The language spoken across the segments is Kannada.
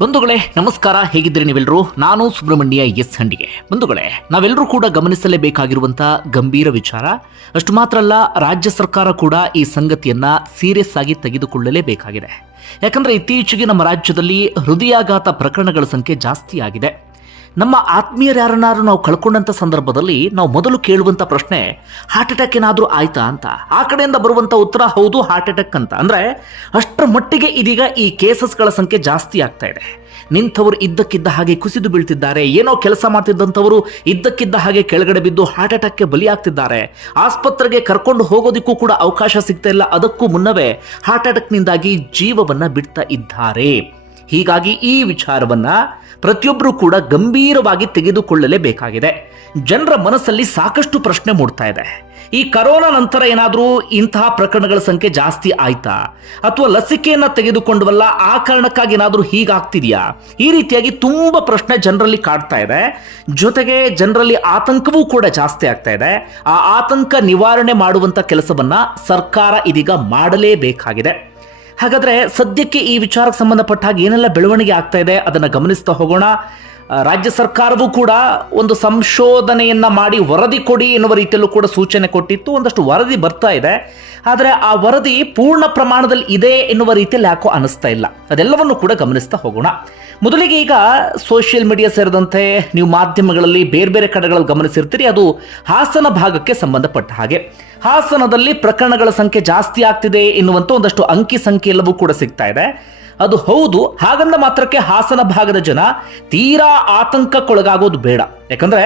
ಬಂಧುಗಳೇ, ನಮಸ್ಕಾರ. ಹೇಗಿದ್ದೀರಿ ನೀವೆಲ್ಲರೂ? ನಾನು ಸುಬ್ರಹ್ಮಣ್ಯ ಎಸ್ ಹಂಡಿಗೆ. ಬಂಧುಗಳೇ, ನಾವೆಲ್ಲರೂ ಕೂಡ ಗಮನಿಸಲೇಬೇಕಾಗಿರುವಂತಹ ಗಂಭೀರ ವಿಚಾರ. ಅಷ್ಟು ಮಾತ್ರ ಅಲ್ಲ, ರಾಜ್ಯ ಸರ್ಕಾರ ಕೂಡ ಈ ಸಂಗತಿಯನ್ನ ಸೀರಿಯಸ್ ಆಗಿ ತೆಗೆದುಕೊಳ್ಳಲೇಬೇಕಾಗಿದೆ. ಯಾಕಂದ್ರೆ ಇತ್ತೀಚೆಗೆ ನಮ್ಮ ರಾಜ್ಯದಲ್ಲಿ ಹೃದಯಾಘಾತ ಪ್ರಕರಣಗಳ ಸಂಖ್ಯೆ ಜಾಸ್ತಿ ಆಗಿದೆ ನಮ್ಮ ಆತ್ಮೀಯರು ಯಾರನ್ನಾರು ನಾವು ಕಳ್ಕೊಂಡಂತ ಸಂದರ್ಭದಲ್ಲಿ ನಾವು ಮೊದಲು ಕೇಳುವಂತ ಪ್ರಶ್ನೆ ಹಾರ್ಟ್ ಅಟ್ಯಾಕ್ ಏನಾದರೂ ಆಯ್ತಾ? ಅಂತ. ಆ ಕಡೆಯಿಂದ ಬರುವಂತ ಉತ್ತರ, ಹೌದು ಹಾರ್ಟ್ ಅಟ್ಯಾಕ್ ಅಂತ. ಅಂದ್ರೆ, ಅಷ್ಟರ ಮಟ್ಟಿಗೆ ಇದೀಗ ಈ ಕೇಸಸ್ಗಳ ಸಂಖ್ಯೆ ಜಾಸ್ತಿ ಆಗ್ತಾ ಇದೆ. ನಿಂತವರು ಇದ್ದಕ್ಕಿದ್ದ ಹಾಗೆ ಕುಸಿದು ಬೀಳ್ತಿದ್ದಾರೆ, ಏನೋ ಕೆಲಸ ಮಾಡ್ತಿದ್ದಂಥವರು ಇದ್ದಕ್ಕಿದ್ದ ಹಾಗೆ ಕೆಳಗಡೆ ಬಿದ್ದು ಹಾರ್ಟ್ ಅಟ್ಯಾಕ್ಗೆ ಬಲಿಯಾಗ್ತಿದ್ದಾರೆ. ಆಸ್ಪತ್ರೆಗೆ ಕರ್ಕೊಂಡು ಹೋಗೋದಕ್ಕೂ ಕೂಡ ಅವಕಾಶ ಸಿಗ್ತಾ ಇಲ್ಲ. ಅದಕ್ಕೂ ಮುನ್ನವೇ ಹಾರ್ಟ್ ಅಟ್ಯಾಕ್ನಿಂದಾಗಿ ಜೀವವನ್ನ ಬಿಡ್ತಾ ಇದ್ದಾರೆ. ಹೀಗಾಗಿ ಈ ವಿಚಾರವನ್ನ ಪ್ರತಿಯೊಬ್ಬರು ಕೂಡ ಗಂಭೀರವಾಗಿ ತೆಗೆದುಕೊಳ್ಳಲೇಬೇಕಾಗಿದೆ. ಜನರ ಮನಸ್ಸಲ್ಲಿ ಸಾಕಷ್ಟು ಪ್ರಶ್ನೆ ಮೂಡ್ತಾ ಇದೆ. ಈ ಕರೋನಾ ನಂತರ ಏನಾದರೂ ಇಂತಹ ಪ್ರಕರಣಗಳ ಸಂಖ್ಯೆ ಜಾಸ್ತಿ ಆಯ್ತಾ? ಅಥವಾ ಲಸಿಕೆಯನ್ನ ತೆಗೆದುಕೊಂಡವಲ್ಲ, ಆ ಕಾರಣಕ್ಕಾಗಿ ಏನಾದರೂ ಹೀಗಾಗ್ತಿದೆಯಾ? ಈ ರೀತಿಯಾಗಿ ತುಂಬಾ ಪ್ರಶ್ನೆ ಜನರಲ್ಲಿ ಕಾಡ್ತಾ ಇದೆ. ಜೊತೆಗೆ ಜನರಲ್ಲಿ ಆತಂಕವೂ ಕೂಡ ಜಾಸ್ತಿ ಆಗ್ತಾ ಇದೆ. ಆ ಆತಂಕ ನಿವಾರಣೆ ಮಾಡುವಂತ ಕೆಲಸವನ್ನ ಸರ್ಕಾರ ಇದೀಗ ಮಾಡಲೇಬೇಕಾಗಿದೆ. ಹಾಗಾದ್ರೆ ಸದ್ಯಕ್ಕೆ ಈ ವಿಚಾರಕ್ಕೆ ಸಂಬಂಧಪಟ್ಟ ಹಾಗೆ ಏನೆಲ್ಲ ಬೆಳವಣಿಗೆ ಆಗ್ತಾ ಇದೆ ಅದನ್ನು ಗಮನಿಸ್ತಾ ಹೋಗೋಣ. ರಾಜ್ಯ ಸರ್ಕಾರವೂ ಕೂಡ ಒಂದು ಸಂಶೋಧನೆಯನ್ನ ಮಾಡಿ ವರದಿ ಕೊಡಿ ಎನ್ನುವ ರೀತಿಯಲ್ಲೂ ಕೂಡ ಸೂಚನೆ ಕೊಟ್ಟಿತ್ತು. ಒಂದಷ್ಟು ವರದಿ ಬರ್ತಾ ಇದೆ. ಆದರೆ ಆ ವರದಿ ಪೂರ್ಣ ಪ್ರಮಾಣದಲ್ಲಿ ಇದೆ ಎನ್ನುವ ರೀತಿಯಲ್ಲಿ ಯಾಕೋ ಅನಿಸ್ತಾ ಇಲ್ಲ. ಅದೆಲ್ಲವನ್ನು ಕೂಡ ಗಮನಿಸ್ತಾ ಹೋಗೋಣ. ಮೊದಲಿಗೆ ಈಗ ಸೋಷಿಯಲ್ ಮೀಡಿಯಾ ಸೇರಿದಂತೆ ನೀವು ಮಾಧ್ಯಮಗಳಲ್ಲಿ ಬೇರೆ ಬೇರೆ ಕಡೆಗಳಲ್ಲಿ ಗಮನಿಸಿರ್ತೀರಿ, ಅದು ಹಾಸನ ಭಾಗಕ್ಕೆ ಸಂಬಂಧಪಟ್ಟ ಹಾಗೆ. ಹಾಸನದಲ್ಲಿ ಪ್ರಕರಣಗಳ ಸಂಖ್ಯೆ ಜಾಸ್ತಿ ಆಗ್ತಿದೆ ಎನ್ನುವಂಥ ಒಂದಷ್ಟು ಅಂಕಿ ಸಂಖ್ಯೆ ಎಲ್ಲವೂ ಕೂಡ ಸಿಗ್ತಾ ಇದೆ. ಅದು ಹೌದು, ಹಾಗಂದ ಮಾತ್ರಕ್ಕೆ ಹಾಸನ ಭಾಗದ ಜನ ತೀರಾ ಆತಂಕಕ್ಕೊಳಗಾಗೋದು ಬೇಡ. ಯಾಕಂದ್ರೆ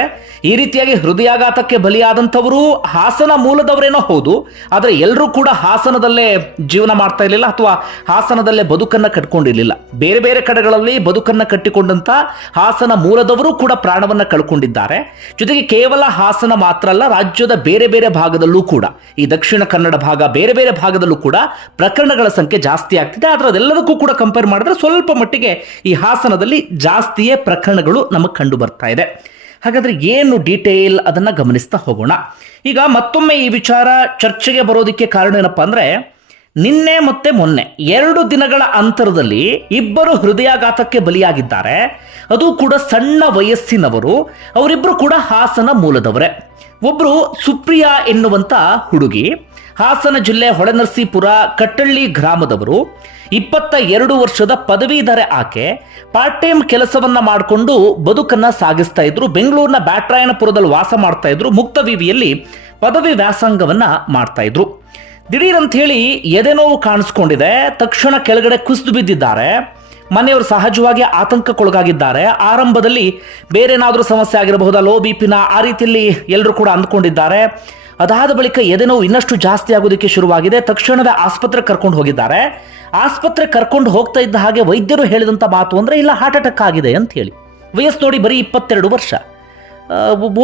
ಈ ರೀತಿಯಾಗಿ ಹೃದಯಾಘಾತಕ್ಕೆ ಬಲಿಯಾದಂಥವರು ಹಾಸನ ಮೂಲದವರೇನೋ ಹೌದು, ಆದರೆ ಎಲ್ಲರೂ ಕೂಡ ಹಾಸನದಲ್ಲೇ ಜೀವನ ಮಾಡ್ತಾ ಇರಲಿಲ್ಲ ಅಥವಾ ಹಾಸನದಲ್ಲೇ ಬದುಕನ್ನ ಕಟ್ಕೊಂಡಿರಲಿಲ್ಲ. ಬೇರೆ ಬೇರೆ ಕಡೆಗಳಲ್ಲಿ ಬದುಕನ್ನ ಕಟ್ಟಿಕೊಂಡಂತ ಹಾಸನ ಮೂಲದವರು ಕೂಡ ಪ್ರಾಣವನ್ನ ಕಳ್ಕೊಂಡಿದ್ದಾರೆ. ಜೊತೆಗೆ ಕೇವಲ ಹಾಸನ ಮಾತ್ರ ಅಲ್ಲ, ರಾಜ್ಯದ ಬೇರೆ ಬೇರೆ ಭಾಗದಲ್ಲೂ ಕೂಡ, ಈ ದಕ್ಷಿಣ ಕನ್ನಡ ಭಾಗ ಬೇರೆ ಬೇರೆ ಭಾಗದಲ್ಲೂ ಕೂಡ ಪ್ರಕರಣಗಳ ಸಂಖ್ಯೆ ಜಾಸ್ತಿ ಆಗ್ತಿದೆ. ಆದರೆ ಅದೆಲ್ಲದಕ್ಕೂ ಕೂಡ ಕಂಪೇರ್ ಮಾಡಿದ್ರೆ ಸ್ವಲ್ಪ ಮಟ್ಟಿಗೆ ಈ ಹಾಸನದಲ್ಲಿ ಜಾಸ್ತಿಯೇ ಪ್ರಕರಣಗಳು ನಮಗೆ ಕಂಡು ಬರ್ತಾ ಇದೆ. ಹಾಗಾದ್ರೆ ಏನು ಡೀಟೇಲ್ ಅದನ್ನ ಗಮನಿಸ್ತಾ ಹೋಗೋಣ. ಈಗ ಮತ್ತೊಮ್ಮೆ ಈ ವಿಚಾರ ಚರ್ಚೆಗೆ ಬರೋದಕ್ಕೆ ಕಾರಣ ಏನಪ್ಪ ಅಂದ್ರೆ, ನಿನ್ನೆ ಮತ್ತೆ ಮೊನ್ನೆ, ಎರಡು ದಿನಗಳ ಅಂತರದಲ್ಲಿ ಇಬ್ಬರು ಹೃದಯಾಘಾತಕ್ಕೆ ಬಲಿಯಾಗಿದ್ದಾರೆ. ಅದು ಕೂಡ ಸಣ್ಣ ವಯಸ್ಸಿನವರು ಅವರಿಬ್ಬರು ಕೂಡ ಹಾಸನ ಮೂಲದವರೇ. ಒಬ್ರು ಸುಪ್ರಿಯಾ ಎನ್ನುವಂತ ಹುಡುಗಿ, ಹಾಸನ ಜಿಲ್ಲೆ ಹೊಳೆನರಸೀಪುರ ಕಟ್ಟಳ್ಳಿ ಗ್ರಾಮದವರು. ಇಪ್ಪತ್ತ ಎರಡು ವರ್ಷದ ಪದವೀಧರ ಆಕೆ. ಪಾರ್ಟ್ ಟೈಮ್ ಕೆಲಸವನ್ನ ಮಾಡಿಕೊಂಡು ಬದುಕನ್ನ ಸಾಗಿಸ್ತಾ ಇದ್ರು. ಬೆಂಗಳೂರಿನ ಬ್ಯಾಟ್ರಾಯನಪುರದಲ್ಲಿ ವಾಸ ಮಾಡ್ತಾ ಇದ್ರು. ಮುಕ್ತ ವಿವಿಯಲ್ಲಿ ಪದವಿ ವ್ಯಾಸಂಗವನ್ನ ಮಾಡ್ತಾ ಇದ್ರು. ದಿಢೀರ್ ಅಂತ ಹೇಳಿ ಎದೆನೋವು ಕಾಣಿಸ್ಕೊಂಡಿದೆ. ತಕ್ಷಣ ಕೆಳಗಡೆ ಕುಸಿದು ಬಿದ್ದಿದ್ದಾರೆ. ಮನೆಯವರು ಸಹಜವಾಗಿ ಆತಂಕಕ್ಕೊಳಗಾಗಿದ್ದಾರೆ. ಆರಂಭದಲ್ಲಿ ಬೇರೆ ಏನಾದರೂ ಸಮಸ್ಯೆ ಆಗಿರಬಹುದಾ? ಲೋ ಬಿ ಪಿನ ಆ ರೀತಿಯಲ್ಲಿ ಎಲ್ಲರೂ ಕೂಡ ಅಂದ್ಕೊಂಡಿದ್ದಾರೆ. ಅದಾದ ಬಳಿಕ ಎದೆನೋವು ಇನ್ನಷ್ಟು ಜಾಸ್ತಿ ಆಗೋದಕ್ಕೆ ಶುರುವಾಗಿದೆ. ತಕ್ಷಣವೇ ಆಸ್ಪತ್ರೆ ಕರ್ಕೊಂಡು ಹೋಗಿದ್ದಾರೆ. ಆಸ್ಪತ್ರೆ ಕರ್ಕೊಂಡು ಹೋಗ್ತಾ ಇದ್ದ ಹಾಗೆ ವೈದ್ಯರು ಹೇಳಿದಂಥ ಮಾತು ಅಂದ್ರೆ ಇಲ್ಲ, ಹಾರ್ಟ್ ಅಟ್ಯಾಕ್ ಆಗಿದೆ ಅಂತ ಹೇಳಿ. ವಯಸ್ಸು ನೋಡಿ ಬರೀ ಇಪ್ಪತ್ತೆರಡು ವರ್ಷ.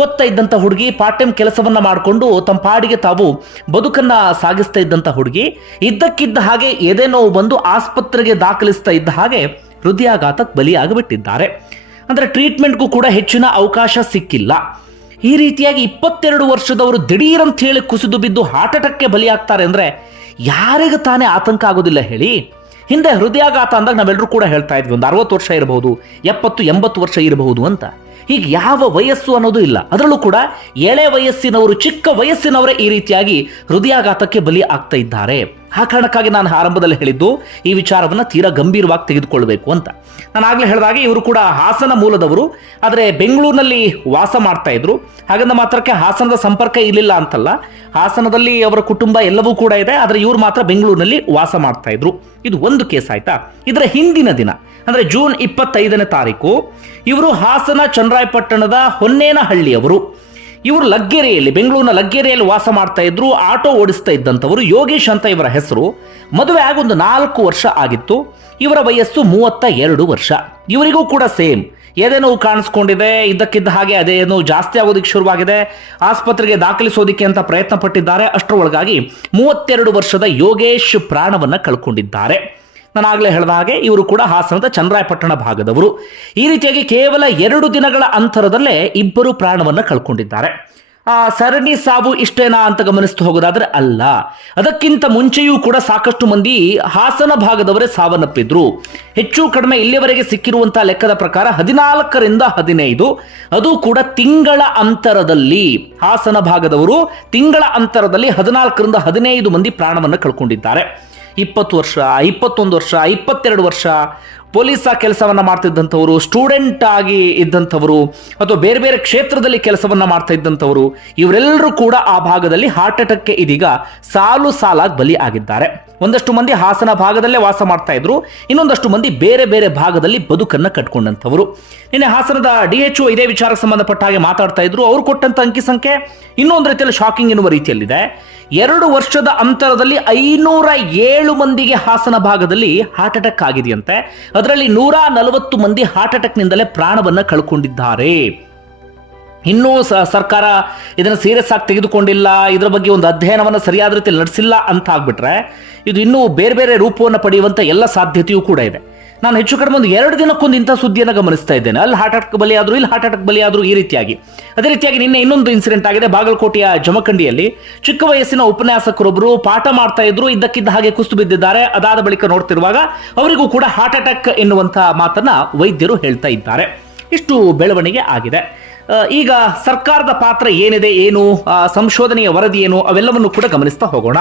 ಓದ್ತಾ ಇದ್ದಂಥ ಹುಡುಗಿ, ಪಾರ್ಟ್ ಟೈಮ್ ಕೆಲಸವನ್ನ ಮಾಡಿಕೊಂಡು ತಮ್ಮ ಪಾಡಿಗೆ ತಾವು ಬದುಕನ್ನ ಸಾಗಿಸ್ತಾ ಇದ್ದಂಥ ಹುಡುಗಿ, ಇದ್ದಕ್ಕಿದ್ದ ಹಾಗೆ ಎದೆ ನೋವು ಬಂದು ಆಸ್ಪತ್ರೆಗೆ ದಾಖಲಿಸ್ತಾ ಇದ್ದ ಹಾಗೆ ಹೃದಯಾಘಾತಕ್ಕೆ ಬಲಿಯಾಗಿಬಿಟ್ಟಿದ್ದಾರೆ. ಅಂದ್ರೆ ಟ್ರೀಟ್ಮೆಂಟ್ಗೂ ಕೂಡ ಹೆಚ್ಚಿನ ಅವಕಾಶ ಸಿಕ್ಕಿಲ್ಲ. ಈ ರೀತಿಯಾಗಿ ಇಪ್ಪತ್ತೆರಡು ವರ್ಷದವರು ದಿಢೀರಂತ ಹೇಳಿ ಕುಸಿದು ಬಿದ್ದು ಹಾರ್ಟ್ ಅಟ್ಯಾಕ್ಗೆ ಬಲಿಯಾಗ್ತಾರೆ ಅಂದರೆ ಯಾರಿಗೂ ತಾನೇ ಆತಂಕ ಆಗೋದಿಲ್ಲ ಹೇಳಿ. ಹಿಂದೆ ಹೃದಯಾಘಾತ ಅಂದಾಗ ನಾವೆಲ್ಲರೂ ಕೂಡ ಹೇಳ್ತಾ ಇದ್ವಿ, ಒಂದು ಅರವತ್ತು ವರ್ಷ ಇರಬಹುದು, ಎಪ್ಪತ್ತು, ಎಂಬತ್ತು ವರ್ಷ ಇರಬಹುದು ಅಂತ. ಈಗ ಯಾವ ವಯಸ್ಸು ಅನ್ನೋದು ಇಲ್ಲ. ಅದರಲ್ಲೂ ಕೂಡ ಎಳೆ ವಯಸ್ಸಿನವರು, ಚಿಕ್ಕ ವಯಸ್ಸಿನವರೇ ಈ ರೀತಿಯಾಗಿ ಹೃದಯಾಘಾತಕ್ಕೆ ಬಲಿ ಆಗ್ತಾ ಇದ್ದಾರೆ. ಆ ಕಾರಣಕ್ಕಾಗಿ ನಾನು ಆರಂಭದಲ್ಲಿ ಹೇಳಿದ್ದು, ಈ ವಿಚಾರವನ್ನು ತೀರಾ ಗಂಭೀರವಾಗಿ ತೆಗೆದುಕೊಳ್ಬೇಕು ಅಂತ. ನಾನು ಆಗಲೇ ಹೇಳಿದಾಗೆ ಇವರು ಕೂಡ ಹಾಸನ ಮೂಲದವರು, ಆದರೆ ಬೆಂಗಳೂರಿನಲ್ಲಿ ವಾಸ ಮಾಡ್ತಾ ಇದ್ರು. ಹಾಗಂದ ಮಾತ್ರಕ್ಕೆ ಹಾಸನದ ಸಂಪರ್ಕ ಇರಲಿಲ್ಲ ಅಂತಲ್ಲ. ಹಾಸನದಲ್ಲಿ ಅವರ ಕುಟುಂಬ ಎಲ್ಲವೂ ಕೂಡ ಇದೆ, ಆದರೆ ಇವರು ಮಾತ್ರ ಬೆಂಗಳೂರಿನಲ್ಲಿ ವಾಸ ಮಾಡ್ತಾ ಇದ್ರು. ಇದು ಒಂದು ಕೇಸ್ ಆಯ್ತಾ? ಇದರ ಹಿಂದಿನ ದಿನ, ಅಂದ್ರೆ ಜೂನ್ ಇಪ್ಪತ್ತೈದನೇ ತಾರೀಕು, ಇವರು ಹಾಸನ ಚಂದ್ರಾಯಪಟ್ಟಣದ ಹೊನ್ನೇನಹಳ್ಳಿಯವರು. ಇವರು ಲಗ್ಗೆರೆಯಲ್ಲಿ, ಬೆಂಗಳೂರಿನ ಲಗ್ಗೆರೆಯಲ್ಲಿ ವಾಸ ಮಾಡ್ತಾ ಇದ್ರು, ಆಟೋ ಓಡಿಸ್ತಾ ಇದ್ದಂಥವರು ಯೋಗೇಶ್ ಅಂತ ಇವರ ಹೆಸರು. ಮದುವೆ ಆಗೊಂದು ನಾಲ್ಕು ವರ್ಷ ಆಗಿತ್ತು. ಇವರ ವಯಸ್ಸು ಮೂವತ್ತ ಎರಡು ವರ್ಷ. ಇವರಿಗೂ ಕೂಡ ಸೇಮ್. ಎದೆ ನೋವು ಕಾಣಿಸ್ಕೊಂಡಿದೆ, ಇದ್ದಕ್ಕಿದ್ದ ಹಾಗೆ ಅದೇ ನೋವು ಜಾಸ್ತಿ ಆಗೋದಕ್ಕೆ ಶುರುವಾಗಿದೆ. ಆಸ್ಪತ್ರೆಗೆ ದಾಖಲಿಸೋದಿಕ್ಕೆ ಅಂತ ಪ್ರಯತ್ನ ಪಟ್ಟಿದ್ದಾರೆ ಅಷ್ಟರೊಳಗಾಗಿ ಮೂವತ್ತೆರಡು ವರ್ಷದ ಯೋಗೇಶ್ ಪ್ರಾಣವನ್ನು ಕಳ್ಕೊಂಡಿದ್ದಾರೆ. ನಾನು ಹೇಳಿದ ಹಾಗೆ ಇವರು ಕೂಡ ಹಾಸನದ ಚಂದ್ರಾಯಪಟ್ಟಣ ಭಾಗದವರು. ಈ ರೀತಿಯಾಗಿ ಕೇವಲ ಎರಡು ದಿನಗಳ ಅಂತರದಲ್ಲೇ ಇಬ್ಬರು ಪ್ರಾಣವನ್ನು ಕಳ್ಕೊಂಡಿದ್ದಾರೆ. ಆ ಸರಣಿ ಸಾವು ಇಷ್ಟೇನಾ ಅಂತ ಗಮನಿಸ್ತು ಹೋಗೋದಾದ್ರೆ ಅಲ್ಲ. ಅದಕ್ಕಿಂತ ಮುಂಚೆಯೂ ಕೂಡ ಸಾಕಷ್ಟು ಮಂದಿ ಹಾಸನ ಭಾಗದವರೇ ಸಾವನ್ನಪ್ಪಿದ್ರು. ಹೆಚ್ಚು ಕಡಿಮೆ ಇಲ್ಲಿಯವರೆಗೆ ಸಿಕ್ಕಿರುವಂತಹ ಲೆಕ್ಕದ ಪ್ರಕಾರ ಹದಿನಾಲ್ಕರಿಂದ ಹದಿನೈದು. ಅದು ಕೂಡ ತಿಂಗಳ ಅಂತರದಲ್ಲಿ. ಹಾಸನ ಭಾಗದವರು ತಿಂಗಳ ಅಂತರದಲ್ಲಿ ಹದಿನಾಲ್ಕರಿಂದ ಹದಿನೈದು ಮಂದಿ ಪ್ರಾಣವನ್ನು ಕಳ್ಕೊಂಡಿದ್ದಾರೆ. ಇಪ್ಪತ್ತು ವರ್ಷ ಇಪ್ಪತ್ತೊಂದು ವರ್ಷ ಇಪ್ಪತ್ತೆರಡು ವರ್ಷ ಪೊಲೀಸ್ ಕೆಲಸವನ್ನ ಮಾಡ್ತಿದ್ದಂಥವರು ಸ್ಟೂಡೆಂಟ್ ಆಗಿ ಇದ್ದಂಥವರು, ಅಥವಾ ಬೇರೆ ಬೇರೆ ಕ್ಷೇತ್ರದಲ್ಲಿ ಕೆಲಸವನ್ನ ಮಾಡ್ತಾ ಇದ್ದಂಥವರು ಇವರೆಲ್ಲರೂ ಕೂಡ ಆ ಭಾಗದಲ್ಲಿ ಹಾರ್ಟ್ ಅಟ್ಯಾಕ್ಗೆ ಇದೀಗ ಸಾಲು ಸಾಲಾಗಿ ಬಲಿ ಆಗಿದ್ದಾರೆ. ಒಂದಷ್ಟು ಮಂದಿ ಹಾಸನ ಭಾಗದಲ್ಲೇ ವಾಸ ಮಾಡ್ತಾ ಇದ್ರು, ಇನ್ನೊಂದಷ್ಟು ಮಂದಿ ಬೇರೆ ಬೇರೆ ಭಾಗದಲ್ಲಿ ಬದುಕನ್ನ ಕಟ್ಕೊಂಡಂಥವರು. ನಿನ್ನೆ ಹಾಸನದ ಡಿ ಎಚ್ ಇದೇ ವಿಚಾರಕ್ಕೆ ಸಂಬಂಧಪಟ್ಟ ಹಾಗೆ ಮಾತಾಡ್ತಾ ಇದ್ರು, ಅವರು ಕೊಟ್ಟಂತ ಅಂಕಿ ಸಂಖ್ಯೆ ಇನ್ನೊಂದು ರೀತಿಯಲ್ಲಿ ಶಾಕಿಂಗ್ ಎನ್ನುವ ರೀತಿಯಲ್ಲಿದೆ. ಎರಡು ವರ್ಷದ ಅಂತರದಲ್ಲಿ ಐನೂರ ಏಳು ಮಂದಿಗೆ ಹಾಸನ ಭಾಗದಲ್ಲಿ ಹಾರ್ಟ್ ಅಟ್ಯಾಕ್ ಆಗಿದೆಯಂತೆ. ಅದರಲ್ಲಿ ನೂರ ನಲವತ್ತು ಮಂದಿ ಹಾರ್ಟ್ ಅಟ್ಯಾಕ್ನಿಂದಲೇ ಪ್ರಾಣವನ್ನ ಕಳ್ಕೊಂಡಿದ್ದಾರೆ. ಇನ್ನೂ ಸರ್ಕಾರ ಇದನ್ನು ಸೀರಿಯಸ್ ಆಗಿ ತೆಗೆದುಕೊಂಡಿಲ್ಲ, ಇದರ ಬಗ್ಗೆ ಒಂದು ಅಧ್ಯಯನವನ್ನು ಸರಿಯಾದ ರೀತಿಯಲ್ಲಿ ನಡೆಸಿಲ್ಲ ಅಂತ ಆಗ್ಬಿಟ್ರೆ, ಇದು ಇನ್ನೂ ಬೇರೆ ಬೇರೆ ರೂಪವನ್ನು ಪಡೆಯುವಂಥ ಎಲ್ಲ ಸಾಧ್ಯತೆಯೂ ಕೂಡ ಇದೆ ನಾನು ಹೆಚ್ಚು ಕಡಿಮೆ ಒಂದು ಎರಡು ದಿನಕ್ಕೊಂದು ಇಂಥ ಸುದ್ದಿಯನ್ನು ಗಮನಿಸ್ತಾ ಇದ್ದೇನೆ. ಅಲ್ಲಿ ಹಾರ್ಟ್ ಅಟ್ಯಾಕ್ ಆದರೂ ಇಲ್ಲಿ ಹಾರ್ಟ್ ಅಟ್ಯಾಕ್ ಬಲಿಯಾದ್ರು ಈ ರೀತಿಯಾಗಿ. ಅದೇ ರೀತಿಯಾಗಿ ನಿನ್ನೆ ಇನ್ನೊಂದು ಇನ್ಸಿಡೆಂಟ್ ಆಗಿದೆ. ಬಾಗಲಕೋಟೆಯ ಜಮಖಂಡಿಯಲ್ಲಿ ಚಿಕ್ಕ ವಯಸ್ಸಿನ ಉಪನ್ಯಾಸಕರೊಬ್ಬರು ಪಾಠ ಮಾಡ್ತಾ ಇದ್ರು, ಇದ್ದಕ್ಕಿದ್ದ ಹಾಗೆ ಕುಸ್ತು ಬಿದ್ದಿದ್ದಾರೆ. ಅದಾದ ಬಳಿಕ ನೋಡ್ತಿರುವಾಗ ಅವರಿಗೂ ಕೂಡ ಹಾರ್ಟ್ ಅಟ್ಯಾಕ್ ಎನ್ನುವಂಥ ಮಾತನ್ನ ವೈದ್ಯರು ಹೇಳ್ತಾ ಇದ್ದಾರೆ. ಇಷ್ಟು ಬೆಳವಣಿಗೆ ಆಗಿದೆ. ಈಗ ಸರ್ಕಾರದ ಪಾತ್ರ ಏನಿದೆ, ಏನು ಸಂಶೋಧನೆಯ ವರದಿ ಏನು, ಅವೆಲ್ಲವನ್ನು ಕೂಡ ಗಮನಿಸ್ತಾ ಹೋಗೋಣ.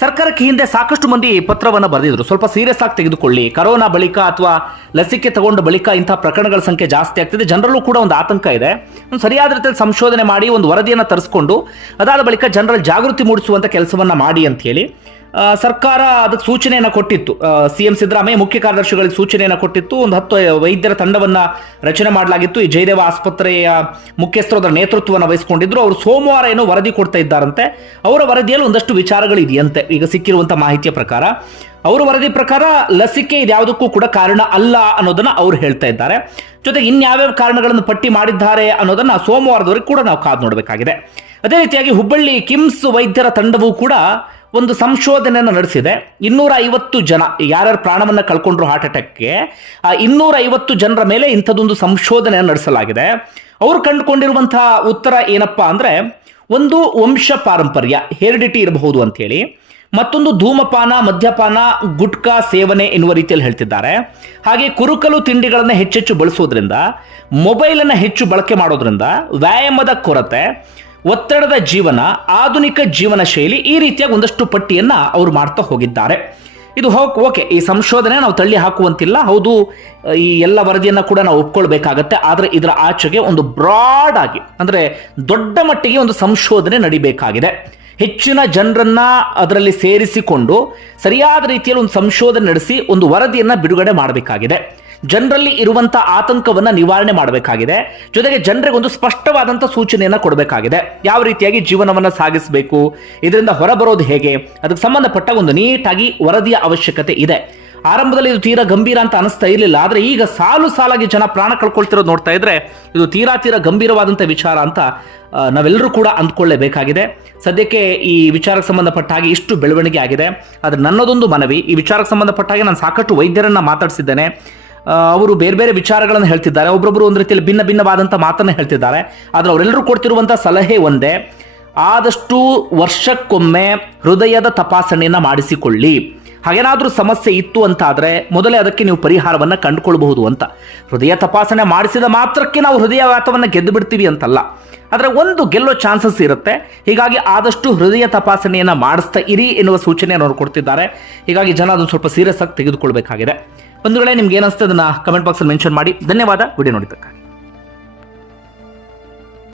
ಸರ್ಕಾರಕ್ಕೆ ಹಿಂದೆ ಸಾಕಷ್ಟು ಮಂದಿ ಪತ್ರವನ್ನು ಬರೆದಿದ್ರು. ಸ್ವಲ್ಪ ಸೀರಿಯಸ್ ಆಗಿ ತೆಗೆದುಕೊಳ್ಳಿ. ಕರೋನಾ ಬಳಿಕ ಅಥವಾ ಲಸಿಕೆ ತಗೊಂಡ ಬಳಿಕ ಇಂತಹ ಪ್ರಕರಣಗಳ ಸಂಖ್ಯೆ ಜಾಸ್ತಿ ಆಗ್ತಿದೆ. ಜನರಲ್ಲೂ ಕೂಡ ಒಂದು ಆತಂಕ ಇದೆ. ಒಂದು ಸರಿಯಾದ ರೀತಿಯಲ್ಲಿ ಸಂಶೋಧನೆ ಮಾಡಿ ಒಂದು ವರದಿಯನ್ನು ತರಿಸ್ಕೊಂಡು, ಅದಾದ ಬಳಿಕ ಜನರಲ್ಲಿ ಜಾಗೃತಿ ಮೂಡಿಸುವಂತ ಕೆಲಸವನ್ನ ಮಾಡಿ ಅಂತ ಹೇಳಿ. ಸರ್ಕಾರ ಅದಕ್ಕೆ ಸೂಚನೆಯನ್ನು ಕೊಟ್ಟಿತ್ತು. ಸಿ ಎಂ ಸಿದ್ದರಾಮಯ್ಯ ಮುಖ್ಯ ಕಾರ್ಯದರ್ಶಿಗಳಿಗೆ ಸೂಚನೆಯನ್ನು ಕೊಟ್ಟಿತ್ತು. ಒಂದು ಹತ್ತು ವೈದ್ಯರ ತಂಡವನ್ನು ರಚನೆ ಮಾಡಲಾಗಿತ್ತು. ಈ ಜಯದೇವ ಆಸ್ಪತ್ರೆಯ ಮುಖ್ಯಸ್ಥರು ಅದರ ನೇತೃತ್ವವನ್ನು ವಹಿಸಿಕೊಂಡಿದ್ರು. ಅವರು ಸೋಮವಾರ ಏನೋ ವರದಿ ಕೊಡ್ತಾ ಇದ್ದಾರಂತೆ. ಅವರ ವರದಿಯಲ್ಲಿ ಒಂದಷ್ಟು ವಿಚಾರಗಳು ಇದೆಯಂತೆ ಈಗ ಸಿಕ್ಕಿರುವಂಥ ಮಾಹಿತಿಯ ಪ್ರಕಾರ ಅವರ ವರದಿ ಪ್ರಕಾರ ಲಸಿಕೆ ಇದ್ಯಾವುದಕ್ಕೂ ಕೂಡ ಕಾರಣ ಅಲ್ಲ ಅನ್ನೋದನ್ನ ಅವ್ರು ಹೇಳ್ತಾ ಇದ್ದಾರೆ. ಜೊತೆಗೆ ಇನ್ಯಾವ್ಯಾವ ಕಾರಣಗಳನ್ನು ಪಟ್ಟಿ ಮಾಡಿದ್ದಾರೆ ಅನ್ನೋದನ್ನ ಸೋಮವಾರದವರೆಗೆ ಕೂಡ ನಾವು ಕಾದು ನೋಡಬೇಕಾಗಿದೆ. ಅದೇ ರೀತಿಯಾಗಿ ಹುಬ್ಬಳ್ಳಿ ಕಿಮ್ಸ್ ವೈದ್ಯರ ತಂಡವೂ ಕೂಡ ಒಂದು ಸಂಶೋಧನೆಯನ್ನು ನಡೆಸಿದೆ. ಇನ್ನೂರ ಐವತ್ತು ಜನ, ಯಾರ್ಯಾರು ಪ್ರಾಣವನ್ನು ಕಳ್ಕೊಂಡ್ರು ಹಾರ್ಟ್ ಅಟ್ಯಾಕ್ಗೆ ಆ ಇನ್ನೂರ ಐವತ್ತು ಜನರ ಮೇಲೆ ಇಂಥದ್ದೊಂದು ಸಂಶೋಧನೆಯನ್ನು ನಡೆಸಲಾಗಿದೆ. ಅವರು ಕಂಡುಕೊಂಡಿರುವಂತಹ ಉತ್ತರ ಏನಪ್ಪಾ ಅಂದರೆ, ಒಂದು ವಂಶ ಪಾರಂಪರ್ಯ, ಹೆರಿಡಿಟಿ ಇರಬಹುದು ಅಂಥೇಳಿ. ಮತ್ತೊಂದು ಧೂಮಪಾನ, ಮದ್ಯಪಾನ, ಗುಟ್ಕಾ ಸೇವನೆ ಎನ್ನುವ ರೀತಿಯಲ್ಲಿ ಹೇಳ್ತಿದ್ದಾರೆ. ಹಾಗೆ ಕುರುಕಲು ತಿಂಡಿಗಳನ್ನು ಹೆಚ್ಚೆಚ್ಚು ಬಳಸೋದ್ರಿಂದ, ಮೊಬೈಲನ್ನು ಹೆಚ್ಚು ಬಳಕೆ ಮಾಡೋದ್ರಿಂದ ವ್ಯಾಯಾಮದ ಕೊರತೆ ಒತ್ತಡದ ಜೀವನ, ಆಧುನಿಕ ಜೀವನ ಶೈಲಿ ಈ ರೀತಿಯಾಗಿ ಒಂದಷ್ಟು ಪಟ್ಟಿಯನ್ನ ಅವರು ಮಾಡ್ತಾ ಹೋಗಿದ್ದಾರೆ. ಇದು ಹೋಗ್ ಓಕೆ, ಈ ಸಂಶೋಧನೆ ನಾವು ತಳ್ಳಿ ಹಾಕುವಂತಿಲ್ಲ. ಹೌದು, ಈ ಎಲ್ಲ ವರದಿಯನ್ನ ಕೂಡ ನಾವು ಒಪ್ಕೊಳ್ಬೇಕಾಗತ್ತೆ. ಆದರೆ ಇದರ ಆಚೆಗೆ ಒಂದು ಬ್ರಾಡ್ ಆಗಿ, ಅಂದ್ರೆ ದೊಡ್ಡ ಮಟ್ಟಿಗೆ ಒಂದು ಸಂಶೋಧನೆ ನಡಿಬೇಕಾಗಿದೆ. ಹೆಚ್ಚಿನ ಜನರನ್ನ ಅದರಲ್ಲಿ ಸೇರಿಸಿಕೊಂಡು ಸರಿಯಾದ ರೀತಿಯಲ್ಲಿ ಒಂದು ಸಂಶೋಧನೆ ನಡೆಸಿ ಒಂದು ವರದಿಯನ್ನ ಬಿಡುಗಡೆ ಮಾಡಬೇಕಾಗಿದೆ. ಜನರಲ್ಲಿ ಇರುವಂತ ಆತಂಕವನ್ನ ನಿವಾರಣೆ ಮಾಡಬೇಕಾಗಿದೆ. ಜೊತೆಗೆ ಜನರಿಗೆ ಒಂದು ಸ್ಪಷ್ಟವಾದಂತ ಸೂಚನೆಯನ್ನ ಕೊಡಬೇಕಾಗಿದೆ. ಯಾವ ರೀತಿಯಾಗಿ ಜೀವನವನ್ನ ಸಾಗಿಸಬೇಕು, ಇದರಿಂದ ಹೊರಬರೋದು ಹೇಗೆ, ಅದಕ್ಕೆ ಸಂಬಂಧಪಟ್ಟ ಒಂದು ನೀಟಾಗಿ ವರದಿಯ ಅವಶ್ಯಕತೆ ಇದೆ. ಆರಂಭದಲ್ಲಿ ಇದು ತೀರಾ ಗಂಭೀರ ಅಂತ ಅನಿಸ್ತಾ ಇರಲಿಲ್ಲ, ಆದರೆ ಈಗ ಸಾಲು ಸಾಲಾಗಿ ಜನ ಪ್ರಾಣ ಕಳ್ಕೊಳ್ತಿರೋದು ನೋಡ್ತಾ ಇದ್ರೆ ಇದು ತೀರಾ ತೀರಾ ಗಂಭೀರವಾದಂಥ ವಿಚಾರ ಅಂತ ನಾವೆಲ್ಲರೂ ಕೂಡ ಅಂದ್ಕೊಳ್ಳೇಬೇಕಾಗಿದೆ. ಸದ್ಯಕ್ಕೆ ಈ ವಿಚಾರಕ್ಕೆ ಸಂಬಂಧಪಟ್ಟ ಹಾಗೆ ಇಷ್ಟು ಬೆಳವಣಿಗೆ ಆಗಿದೆ. ಆದ್ರೆ ನನ್ನದೊಂದು ಮನವಿ, ಈ ವಿಚಾರಕ್ಕೆ ಸಂಬಂಧಪಟ್ಟ ಹಾಗೆ ನಾನು ಸಾಕಷ್ಟು ವೈದ್ಯರನ್ನ ಮಾತಾಡಿಸಿದ್ದೇನೆ. ಅವರು ಬೇರೆ ಬೇರೆ ವಿಚಾರಗಳನ್ನು ಹೇಳ್ತಿದ್ದಾರೆ. ಒಬ್ಬೊಬ್ಬರು ಒಂದು ರೀತಿಯಲ್ಲಿ ಭಿನ್ನ ಭಿನ್ನವಾದಂಥ ಮಾತನ್ನು ಹೇಳ್ತಿದ್ದಾರೆ. ಆದರೆ ಅವರೆಲ್ಲರೂ ಕೊಡ್ತಿರುವಂಥ ಸಲಹೆ ಒಂದೇ, ಆದಷ್ಟು ವರ್ಷಕ್ಕೊಮ್ಮೆ ಹೃದಯದ ತಪಾಸಣೆಯನ್ನು ಮಾಡಿಸಿಕೊಳ್ಳಿ. ಹಾಗೇನಾದರೂ ಸಮಸ್ಯೆ ಇತ್ತು ಅಂತ ಆದರೆ ಮೊದಲೇ ಅದಕ್ಕೆ ನೀವು ಪರಿಹಾರವನ್ನು ಕಂಡುಕೊಳ್ಬಹುದು ಅಂತ. ಹೃದಯ ತಪಾಸಣೆ ಮಾಡಿಸಿದ ಮಾತ್ರಕ್ಕೆ ನಾವು ಹೃದಯವಾತವನ್ನು ಗೆದ್ದು ಬಿಡ್ತೀವಿ ಅಂತಲ್ಲ. ಆದರೆ ಒಂದು ಗೆಲ್ಲೋ ಚಾನ್ಸಸ್ ಇರುತ್ತೆ. ಹೀಗಾಗಿ ಆದಷ್ಟು ಹೃದಯ ತಪಾಸಣೆಯನ್ನು ಮಾಡಿಸ್ತಾ ಇರಿ ಎನ್ನುವ ಸೂಚನೆಯನ್ನು ಅವರು ಕೊಡ್ತಿದ್ದಾರೆ. ಹೀಗಾಗಿ ಜನ ಅದನ್ನು ಸ್ವಲ್ಪ ಸೀರಿಯಸ್ ಆಗಿ ತೆಗೆದುಕೊಳ್ಬೇಕಾಗಿದೆ. ವೇಳೆ ನಿಮ್ಗೆ ಏನಿಸ್ತದೆ ಅದನ್ನ ಬಾಕ್ಸ್ ಅಲ್ಲಿ ಮೆನ್ಷನ್ ಮಾಡಿ. ಧನ್ಯವಾದ. ವಿಡಿಯೋ ನೋಡಿದ್ದಕ್ಕಾಗಿ.